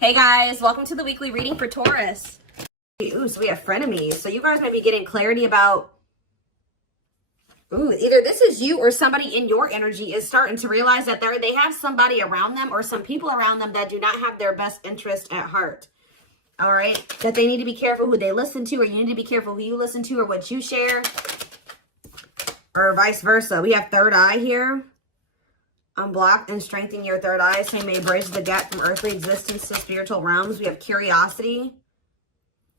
Hey guys, welcome to the weekly reading for Taurus. Ooh, so we have frenemies. So you guys might be getting clarity about, either this is you or somebody in your energy is starting to realize that they have somebody around them or some people around them that do not have their best interest at heart. All right? That they need to be careful who they listen to, or you need to be careful who you listen to or what you share, or vice versa. We have third eye here. Unblock and strengthen your third eye, so you may bridge the gap from earthly existence to spiritual realms. We have curiosity.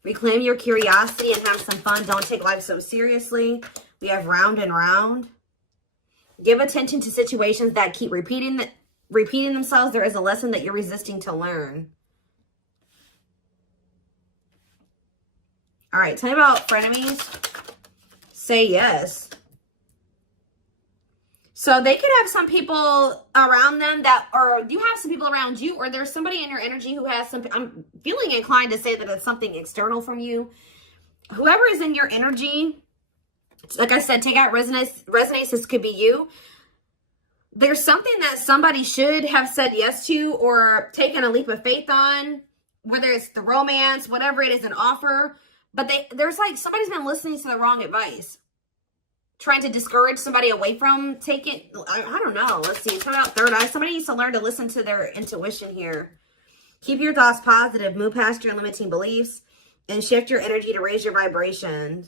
Reclaim your curiosity and have some fun. Don't take life so seriously. We have round and round. Give attention to situations that keep repeating themselves. There is a lesson that you're resisting to learn. All right, tell me about frenemies. Say yes. So they could have some people around them that, or you have some people around you, or there's somebody in your energy who has some, I'm feeling inclined to say that it's something external from you. Whoever is in your energy, like I said, take out resonates, this could be you. There's something that somebody should have said yes to or taken a leap of faith on, whether it's the romance, whatever it is, an offer. But there's like, somebody's been listening to the wrong advice. Trying to discourage somebody away from taking, I don't know. Let's see. Talk about third eye. Somebody needs to learn to listen to their intuition here. Keep your thoughts positive. Move past your limiting beliefs and shift your energy to raise your vibration.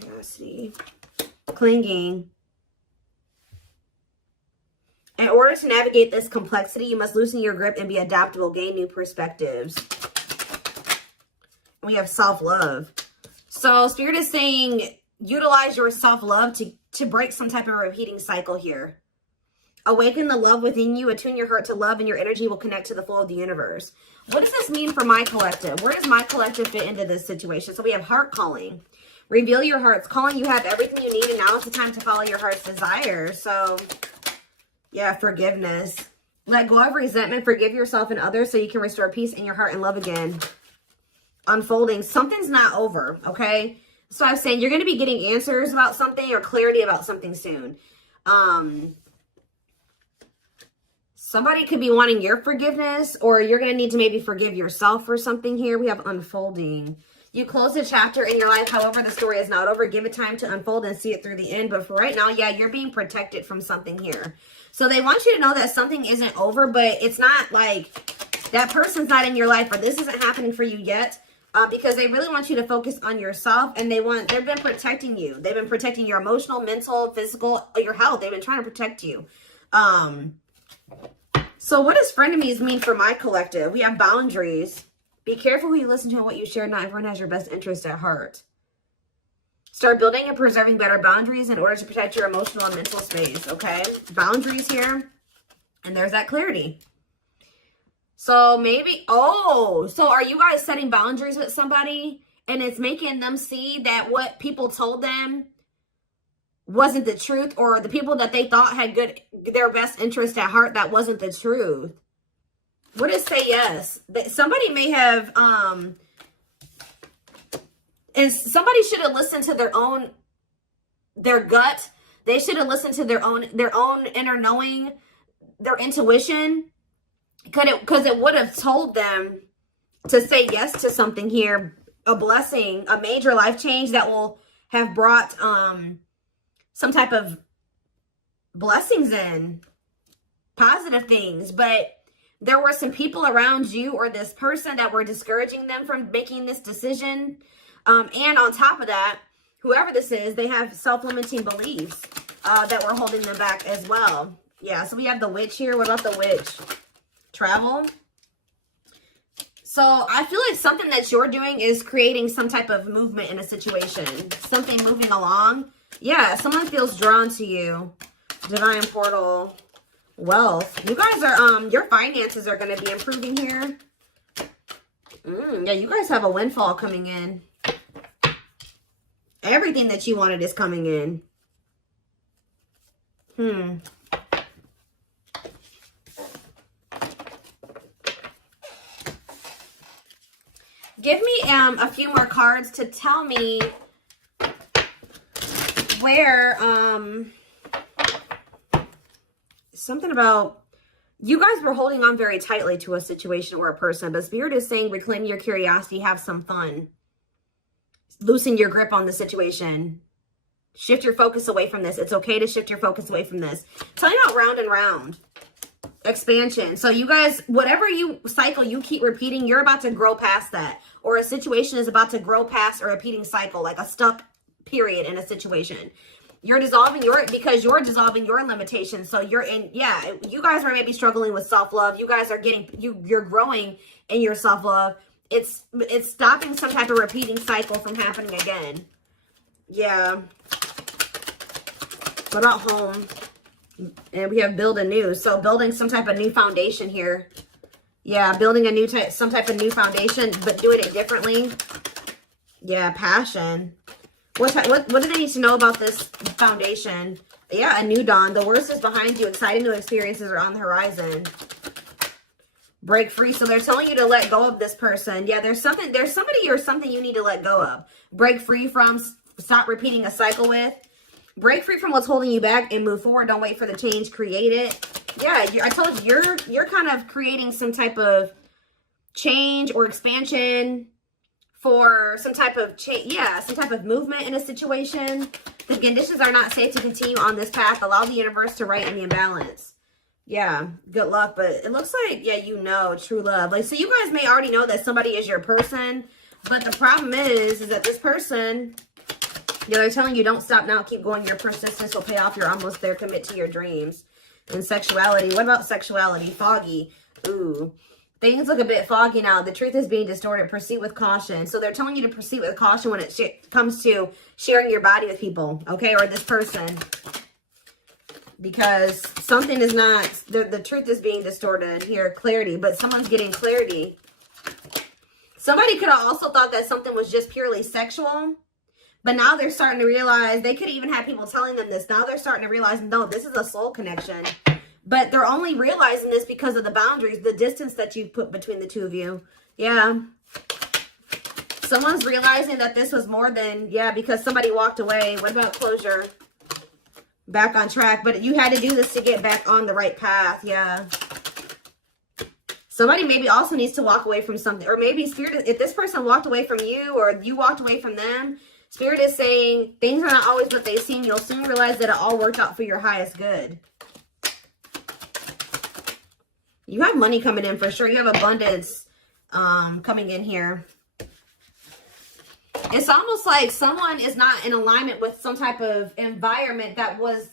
Curiosity. Clinging. In order to navigate this complexity, you must loosen your grip and be adaptable. Gain new perspectives. We have self-love. So Spirit is saying, utilize your self-love to break some type of repeating cycle here. Awaken the love within you. Attune your heart to love, and your energy will connect to the flow of the universe. What does this mean for my collective? Where does my collective fit into this situation? So we have heart calling. Reveal your heart's calling. You have everything you need, and now is the time to follow your heart's desire. So, yeah, forgiveness. Let go of resentment. Forgive yourself and others so you can restore peace in your heart and love again. Unfolding. Something's not over, okay? So I was saying you're going to be getting answers about something or clarity about something soon. Somebody could be wanting your forgiveness, or you're going to need to maybe forgive yourself for something here. We have unfolding. You close a chapter in your life. However, the story is not over. Give it time to unfold and see it through the end. But for right now, yeah, you're being protected from something here. So they want you to know that something isn't over, but it's not like that person's not in your life, or this isn't happening for you yet. Because they really want you to focus on yourself, and they've been protecting you. They've been protecting your emotional, mental, physical, your health. They've been trying to protect you. So what does frenemies mean for my collective? We have boundaries. Be careful who you listen to and what you share. Not everyone has your best interest at heart. Start building and preserving better boundaries in order to protect your emotional and mental space, okay? Boundaries here. And there's that clarity. So maybe, so are you guys setting boundaries with somebody and it's making them see that what people told them wasn't the truth, or the people that they thought had their best interest at heart, that wasn't the truth? What is say yes? Somebody may have, and somebody should have listened to their gut. They should have listened to their own inner knowing, their intuition. Because it would have told them to say yes to something here, a blessing, a major life change that will have brought some type of blessings in, positive things. But there were some people around you or this person that were discouraging them from making this decision. And on top of that, whoever this is, they have self-limiting beliefs that were holding them back as well. Yeah, so we have the witch here. What about the witch? Travel. So I feel like something that you're doing is creating some type of movement in a situation. Something moving along. Yeah, someone feels drawn to you. Divine portal. Wealth. You guys are, your finances are going to be improving here. Yeah, you guys have a windfall coming in. Everything that you wanted is coming in. Give me a few more cards to tell me where something about You guys were holding on very tightly to a situation or a person, but Spirit is saying reclaim your curiosity, have some fun. Loosen your grip on the situation. Shift your focus away from this. It's okay to shift your focus away from this. Tell you about round and round. Expansion. So you guys, whatever cycle you keep repeating, you're about to grow past that. Or a situation is about to grow past a repeating cycle, like a stuck period in a situation. You're dissolving because you're dissolving your limitations. So you're in, yeah, you guys are maybe struggling with self-love. You guys are you're growing in your self-love. It's stopping some type of repeating cycle from happening again. Yeah. What about home? And we have build anew. So building some type of new foundation here. Yeah, building a new some type of new foundation, but doing it differently. Yeah, passion. What do they need to know about this foundation? Yeah, a new dawn. The worst is behind you. Exciting new experiences are on the horizon. Break free. So they're telling you to let go of this person. Yeah, there's somebody or something you need to let go of. Break free from, stop repeating a cycle with. Break free from what's holding you back and move forward. Don't wait for the change. Create it. Yeah, I told you, you're kind of creating some type of change or expansion for some type of change. Yeah, some type of movement in a situation. The conditions are not safe to continue on this path. Allow the universe to right in the imbalance. Yeah, good luck. But it looks like, yeah, you know, true love. Like, so you guys may already know that somebody is your person. But the problem is that this person, yeah, they're telling you don't stop now. Keep going. Your persistence will pay off. You're almost there. Commit to your dreams. And sexuality. What about sexuality? Foggy. Ooh. Things look a bit foggy now. The truth is being distorted. Proceed with caution. So they're telling you to proceed with caution when it comes to sharing your body with people. Okay? Or this person. Because something is not... The truth is being distorted here. Clarity. But someone's getting clarity. Somebody could have also thought that something was just purely sexual. But now they're starting to realize, they could even have people telling them this. Now they're starting to realize, no, this is a soul connection. But they're only realizing this because of the boundaries, the distance that you put between the two of you. Yeah. Someone's realizing that this was more than, yeah, because somebody walked away. What about closure? Back on track. But you had to do this to get back on the right path. Yeah. Somebody maybe also needs to walk away from something. Or maybe Spirit, if this person walked away from you or you walked away from them, Spirit is saying things are not always what they seem. You'll soon realize that it all worked out for your highest good. You have money coming in for sure. You have abundance coming in here. It's almost like someone is not in alignment with some type of environment that was,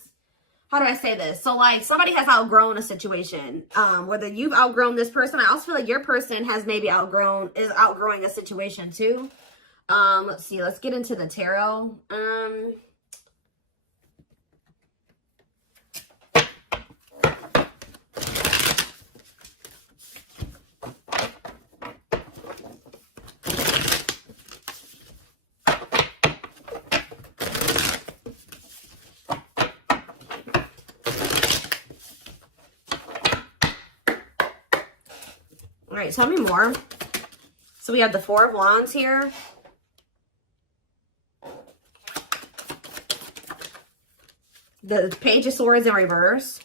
how do I say this? So like somebody has outgrown a situation. Whether you've outgrown this person, I also feel like your person has maybe outgrowing a situation too. Let's see. Let's get into the tarot. All right, tell me more. So we have the Four of Wands here. The Page of Swords in reverse.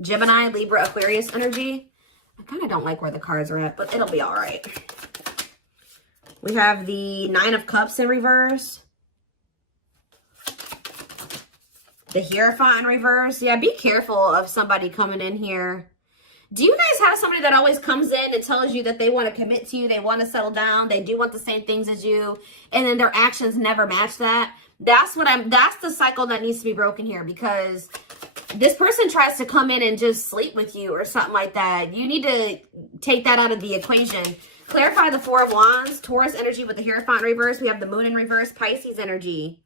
Gemini, Libra, Aquarius energy. I kind of don't like where the cards are at, but it'll be all right. We have the Nine of Cups in reverse. The Hierophant in reverse. Yeah, be careful of somebody coming in here. Do you guys have somebody that always comes in and tells you that they want to commit to you, they want to settle down, they do want the same things as you, and then their actions never match that? That's the cycle that needs to be broken here, because this person tries to come in and just sleep with you or something like that. You need to take that out of the equation. Clarify the Four of Wands, Taurus energy with the Hierophant reverse. We have the Moon in reverse, Pisces energy.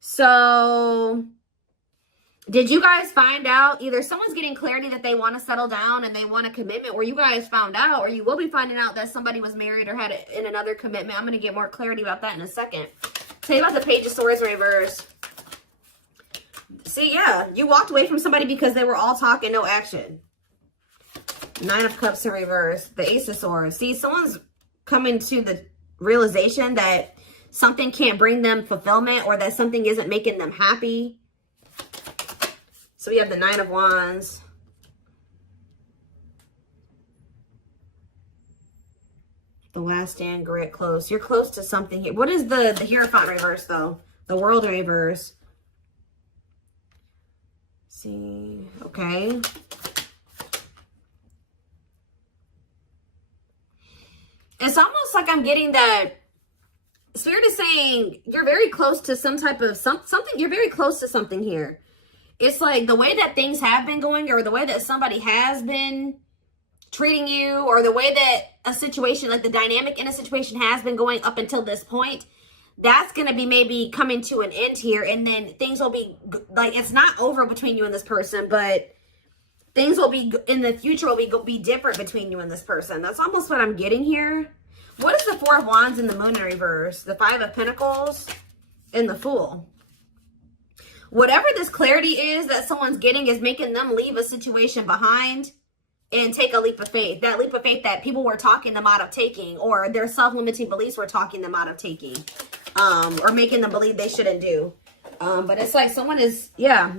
So did you guys find out either someone's getting clarity that they want to settle down and they want a commitment, or you guys found out, or you will be finding out that somebody was married or had in another commitment? I'm going to get more clarity about that in a second. Tell you about the Page of Swords in reverse. See, yeah, you walked away from somebody because they were all talk and no action. Nine of Cups in reverse. The Ace of Swords. See, someone's coming to the realization that something can't bring them fulfillment, or that something isn't making them happy. So we have the Nine of Wands. The last stand, grit, close. You're close to something here. What is the Hierophant reverse, though? The World reverse. See, okay. It's almost like I'm getting that Spirit is saying you're very close to some type of something. You're very close to something here. It's like the way that things have been going, or the way that somebody has been treating you, or the way that a situation, like the dynamic in a situation has been going up until this point, that's going to be maybe coming to an end here. And then things will be like, it's not over between you and this person, but things will be in the future will be different between you and this person. That's almost what I'm getting here. What is the Four of Wands in the Moon in reverse? The Five of Pentacles and the Fool. Whatever this clarity is that someone's getting is making them leave a situation behind and take a leap of faith. That leap of faith that people were talking them out of taking, or their self-limiting beliefs were talking them out of taking, or making them believe they shouldn't do. But it's like someone is, yeah,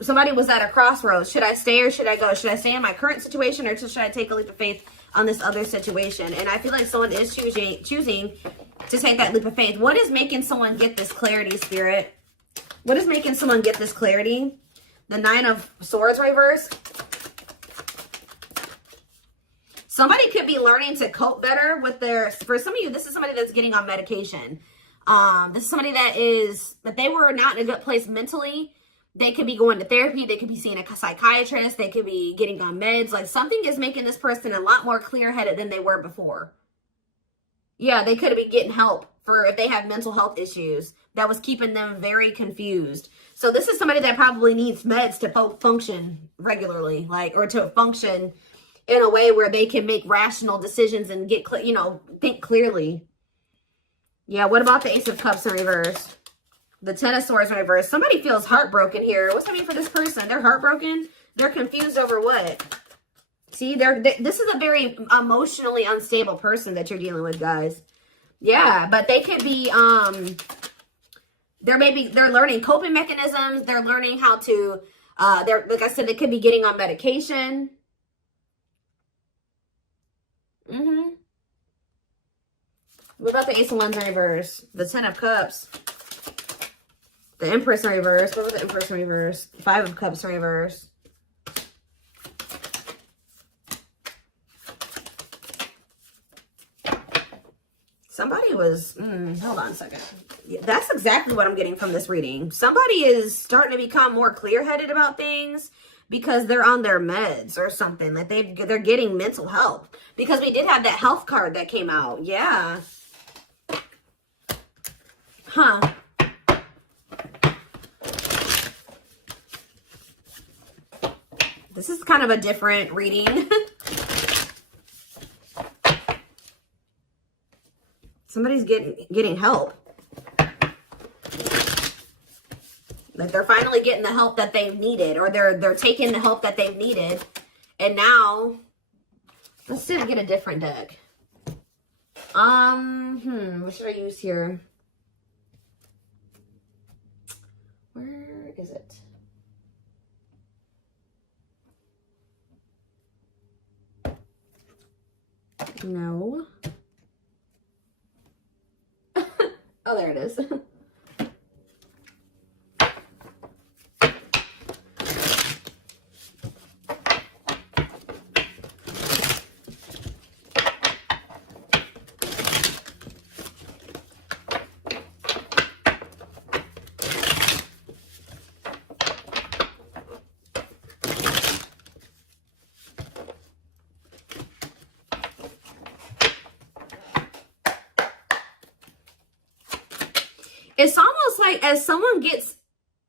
somebody was at a crossroads. Should I stay or should I go? Should I stay in my current situation, or should I take a leap of faith on this other situation? And I feel like someone is choosing to take that leap of faith. What is making someone get this clarity, Spirit? What is making someone get this clarity? The Nine of Swords reverse. Somebody could be learning to cope better with their, for some of you, this is somebody that's getting on medication. This is somebody that they were not in a good place mentally. They could be going to therapy. They could be seeing a psychiatrist. They could be getting on meds. Like something is making this person a lot more clear-headed than they were before. Yeah, they could be getting help for if they have mental health issues that was keeping them very confused. So this is somebody that probably needs meds to function regularly, like, or to function in a way where they can make rational decisions and get, think clearly. Yeah, what about the Ace of Cups in reverse? The Ten of Swords in reverse. Somebody feels heartbroken here. What's that mean for this person? They're heartbroken? They're confused over what? See, this is a very emotionally unstable person that you're dealing with, guys. Yeah, but they could be, they're learning coping mechanisms. They're learning how to, like I said, they could be getting on medication. What about the Ace of Wands in reverse? The Ten of Cups. The Empress in reverse. What was the Empress in reverse? Five of Cups in reverse. Somebody was, hold on a second. Yeah, that's exactly what I'm getting from this reading. Somebody is starting to become more clear-headed about things because they're on their meds or something. Like they're getting mental help. Because we did have that health card that came out. Yeah. Huh. This is kind of a different reading. Somebody's getting help. Like they're finally getting the help that they've needed, or they're taking the help that they've needed. And now let's see if I get a different deck. What should I use here? Where is it? No. Oh, there it is. It's almost like as someone gets,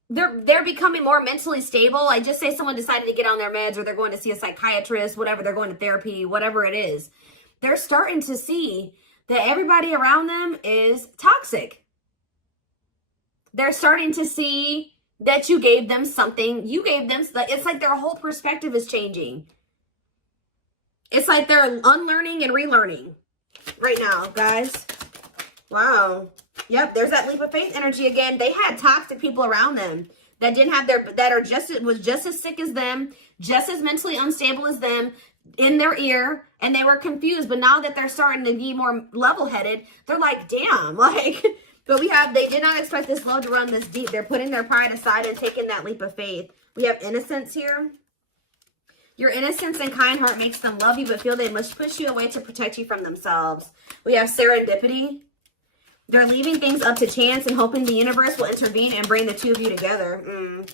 they're becoming more mentally stable. Like just say someone decided to get on their meds, or they're going to see a psychiatrist, whatever, they're going to therapy, whatever it is. They're starting to see that everybody around them is toxic. They're starting to see that you gave them something. It's like their whole perspective is changing. It's like they're unlearning and relearning right now, guys. Wow. Yep, there's that leap of faith energy again. They had toxic people around them that didn't have was just as sick as them, just as mentally unstable as them, in their ear, and they were confused. But now that they're starting to be more level-headed, they're like, damn, like, but they did not expect this love to run this deep. They're putting their pride aside and taking that leap of faith. We have innocence here. Your innocence and kind heart makes them love you, but feel they must push you away to protect you from themselves. We have serendipity. They're leaving things up to chance and hoping the universe will intervene and bring the two of you together.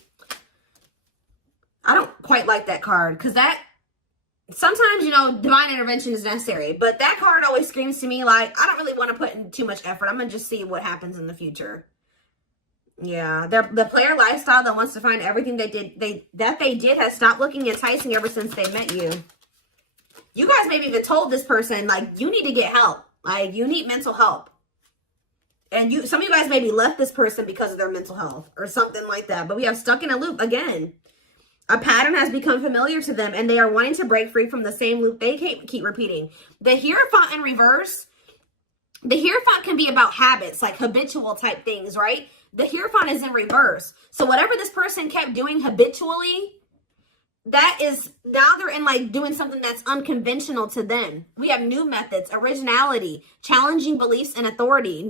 I don't quite like that card, because that, sometimes, you know, divine intervention is necessary. But that card always screams to me like, I don't really want to put in too much effort. I'm going to just see what happens in the future. Yeah, the player lifestyle that wants to find everything they did has stopped looking enticing ever since they met you. You guys maybe even told this person, like, you need to get help. Like, you need mental help. And some of you guys maybe left this person because of their mental health or something like that. But we have stuck in a loop again. A pattern has become familiar to them, and they are wanting to break free from the same loop they keep repeating. The Hierophant in reverse, the Hierophant can be about habits, like habitual type things, right? The Hierophant is in reverse. So whatever this person kept doing habitually, that is, now they're in like doing something that's unconventional to them. We have new methods, originality, challenging beliefs and authority,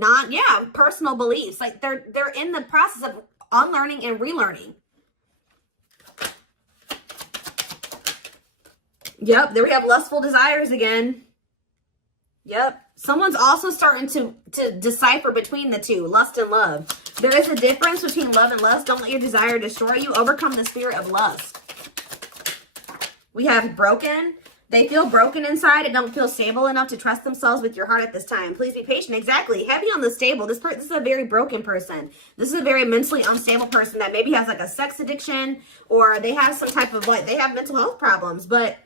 personal beliefs. Like they're in the process of unlearning and relearning. Yep, there we have lustful desires again. Yep. Someone's also starting to decipher between the two, lust and love. There is a difference between love and lust. Don't let your desire destroy you. Overcome the spirit of lust. We have broken. They feel broken inside and don't feel stable enough to trust themselves with your heart at this time. Please be patient. Exactly. Heavy on the stable. This is a very broken person. This is a very mentally unstable person that maybe has like a sex addiction, or they have some type of they have mental health problems. But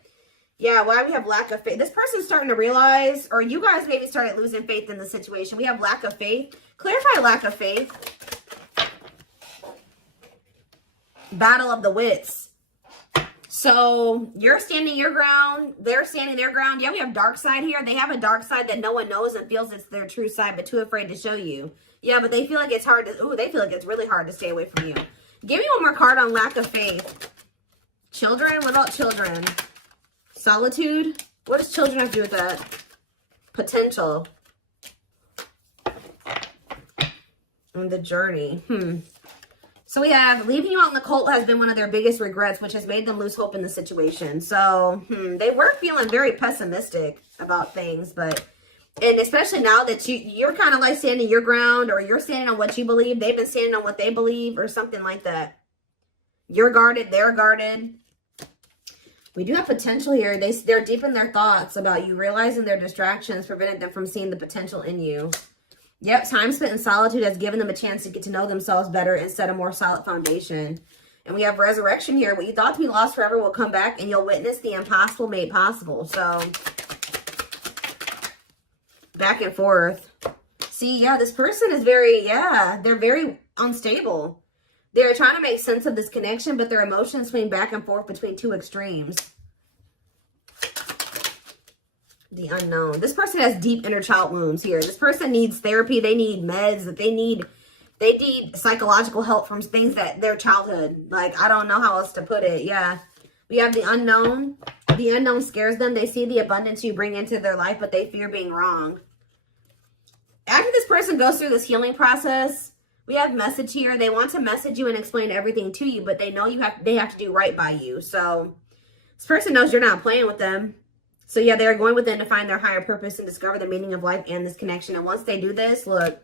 yeah, why we have lack of faith. This person's starting to realize, or you guys maybe started losing faith in the situation. We have lack of faith. Clarify lack of faith. Battle of the wits. So you're standing your ground. They're standing their ground. Yeah, we have dark side here. They have a dark side that no one knows and feels it's their true side, but too afraid to show you. Yeah, but they feel like it's hard to, they feel like it's really hard to stay away from you. Give me one more card on lack of faith. Children. What about children? Solitude. What does children have to do with that? Potential. And the journey. So we have leaving you out in the cold has been one of their biggest regrets, which has made them lose hope in the situation. So they were feeling very pessimistic about things, and especially now that you're kind of like standing your ground, or you're standing on what you believe. They've been standing on what they believe, or something like that. You're guarded. They're guarded. We do have potential here. They're deep in their thoughts about you, realizing their distractions prevented them from seeing the potential in you. Yep, time spent in solitude has given them a chance to get to know themselves better and set a more solid foundation. And we have resurrection here. What you thought to be lost forever will come back, and you'll witness the impossible made possible. So, back and forth. See, yeah, this person is they're very unstable. They're trying to make sense of this connection, but their emotions swing back and forth between two extremes. The unknown. This person has deep inner child wounds here. This person needs therapy. They need meds. They need psychological help from things that their childhood. Like, I don't know how else to put it. Yeah. We have the unknown. The unknown scares them. They see the abundance you bring into their life, but they fear being wrong. After this person goes through this healing process, we have message here. They want to message you and explain everything to you, but they know they have to do right by you. So this person knows you're not playing with them. So yeah, they're going within to find their higher purpose and discover the meaning of life and this connection. And once they do this, look,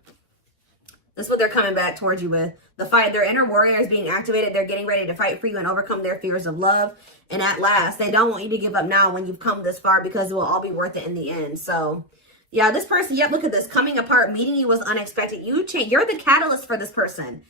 this is what they're coming back towards you with. The fight. Their inner warrior is being activated. They're getting ready to fight for you and overcome their fears of love. And at last, they don't want you to give up now when you've come this far, because it will all be worth it in the end. So yeah, this person, yeah, look at this. Coming apart, meeting you was unexpected. You're the catalyst for this person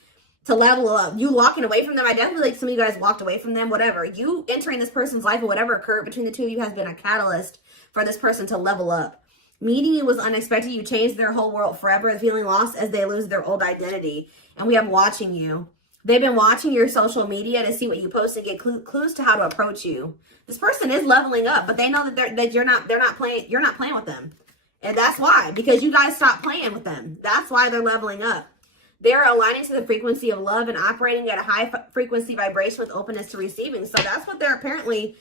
to level up. You walking away from them. I definitely like some of you guys walked away from them, whatever. You entering this person's life or whatever occurred between the two of you has been a catalyst for this person to level up. Meeting you was unexpected. You changed their whole world forever, feeling lost as they lose their old identity. And we have watching you. They've been watching your social media to see what you post and get clues to how to approach you. This person is leveling up, but they know that you're not playing with them. And that's why, because you guys stopped playing with them. That's why they're leveling up. They're aligning to the frequency of love and operating at a high frequency vibration with openness to receiving. So that's what they're apparently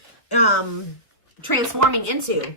transforming into.